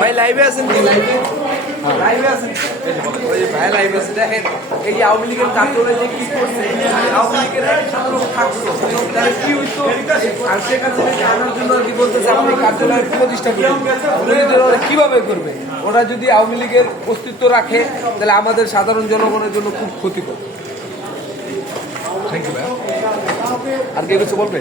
ভাই লাইভে আছেন কি? লাইভে আছেন? ওই ভাই লাইভে আছে। দেখেন এই যে আওয়ামী লীগের কার্যকরী যে কি করছে, আওয়ামী লীগের একটা লোক থাকতো তাহলে কি হইতো? আর শেখ হাসিনাকে আনার জন্য আর কি বলতেছে আপনি কার্যালয়ের প্রতিষ্ঠা করবেন, ওরা কিভাবে করবে? ওরা যদি আওয়ামী লীগের অস্তিত্ব রাখে তাহলে আমাদের সাধারণ জনগণের জন্য খুব ক্ষতিকর। থ্যাংক ইউ ভাই। আর কে কিছু বলবে?